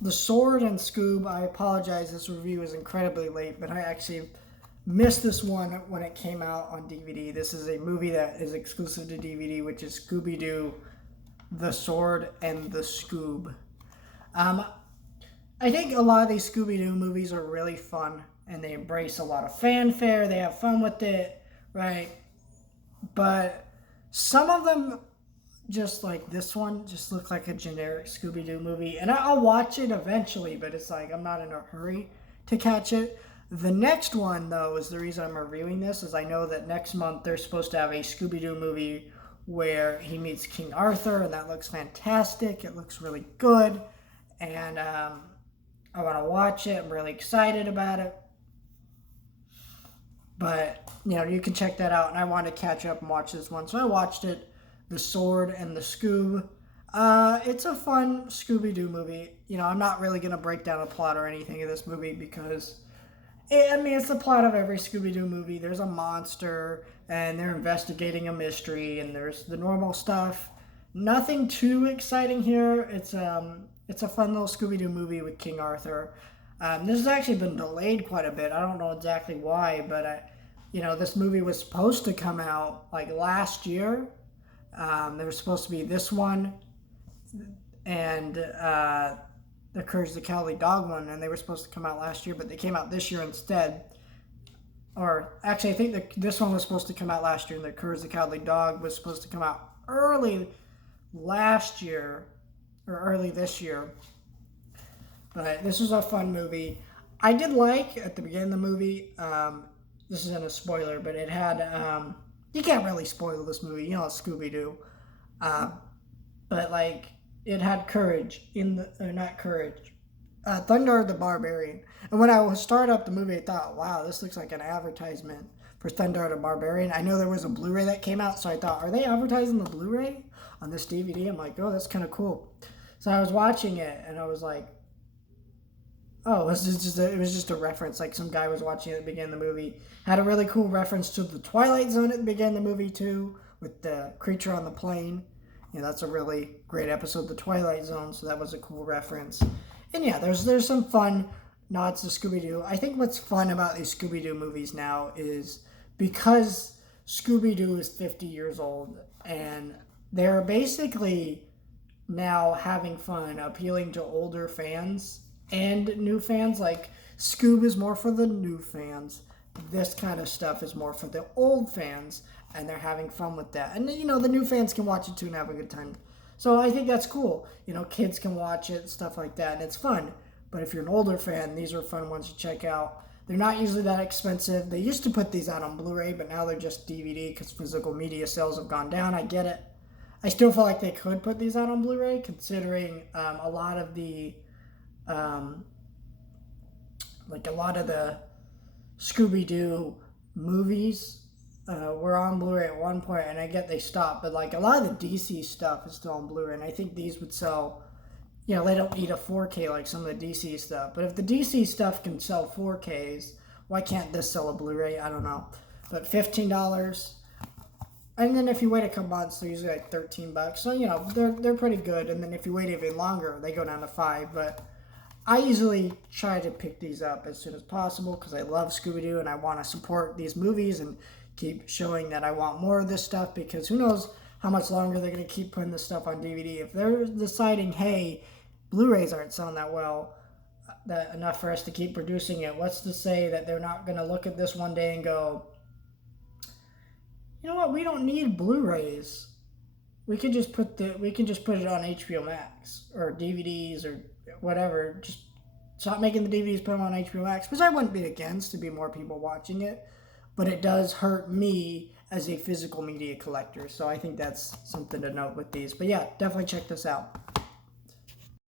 The Sword and Scoob, I apologize, this review is incredibly late, but I actually missed this one when it came out on DVD. This is a movie that is exclusive to DVD, which is Scooby-Doo, The Sword, and the Scoob. Um, I think a lot of these Scooby-Doo movies are really fun, and they embrace a lot of fanfare, they have fun with it, right? But some of them, just like this one, just look like a generic Scooby-Doo movie. And I'll watch it eventually, but it's like I'm not in a hurry to catch it. The next one, though, is the reason I'm reviewing this, is I know that next month they're supposed to have a Scooby-Doo movie where he meets King Arthur, and that looks fantastic. It looks really good, and I want to watch it. I'm really excited about it. But, you can check that out, and I want to catch up and watch this one. So I watched it, The Sword and the Scoob. It's a fun Scooby-Doo movie. I'm not really going to break down the plot or anything of this movie because, it's the plot of every Scooby-Doo movie. There's a monster, and they're investigating a mystery, and there's the normal stuff. Nothing too exciting here. It's a fun little Scooby-Doo movie with King Arthur. This has actually been delayed quite a bit. I don't know exactly why, but this movie was supposed to come out like last year. There was supposed to be this one and the Courage the Cowardly Dog one, and they were supposed to come out last year, but they came out this year instead. Or actually, I think this one was supposed to come out last year, and the Courage the Cowardly Dog was supposed to come out early last year or early this year. But this was a fun movie. I did like at the beginning of the movie. This isn't a spoiler, but it had. You can't really spoil this movie. It's Scooby-Doo. But it had courage not courage. Thunder the Barbarian. And when I started up the movie, I thought, wow, this looks like an advertisement for Thunder the Barbarian. I know there was a Blu-ray that came out, so I thought, are they advertising the Blu-ray on this DVD? I'm like, oh, that's kind of cool. So I was watching it, and I was like, oh, it was just a reference. Like some guy was watching it at the beginning of the movie. Had a really cool reference to the Twilight Zone at the beginning of the movie too, with the creature on the plane. That's a really great episode of the Twilight Zone, so that was a cool reference. And yeah, there's some fun nods to Scooby-Doo. I think what's fun about these Scooby-Doo movies now is because Scooby-Doo is 50 years old, and they're basically now having fun, appealing to older fans and new fans. Like Scoob is more for the new fans. This kind of stuff is more for the old fans, and they're having fun with that. And the new fans can watch it too and have a good time. So I think that's cool. Kids can watch it, stuff like that, and it's fun. But if you're an older fan, these are fun ones to check out. They're not usually that expensive. They used to put these out on Blu-ray, but now they're just DVD because physical media sales have gone down. I get it. I still feel like they could put these out on Blu-ray, considering a lot of the Scooby-Doo movies were on Blu-ray at one point, and I get they stopped, but a lot of the DC stuff is still on Blu-ray, and I think these would sell. They don't need a 4K like some of the DC stuff, but if the DC stuff can sell 4Ks, why can't this sell a Blu-ray? I don't know, but $15. And then if you wait a couple months, they're usually like $13. So they're pretty good. And then if you wait even longer, they go down to $5. But I usually try to pick these up as soon as possible because I love Scooby-Doo and I want to support these movies and keep showing that I want more of this stuff, because who knows how much longer they're going to keep putting this stuff on DVD. If they're deciding, hey, Blu-rays aren't selling that well, that enough for us to keep producing it, what's to say that they're not going to look at this one day and go, you know what, we don't need Blu-rays. We can just put it on HBO Max or DVDs or whatever. Just stop making the DVDs, put them on HBO Max, which I wouldn't be against to be more people watching it, but it does hurt me as a physical media collector. So I think that's something to note with these. But yeah, definitely check this out.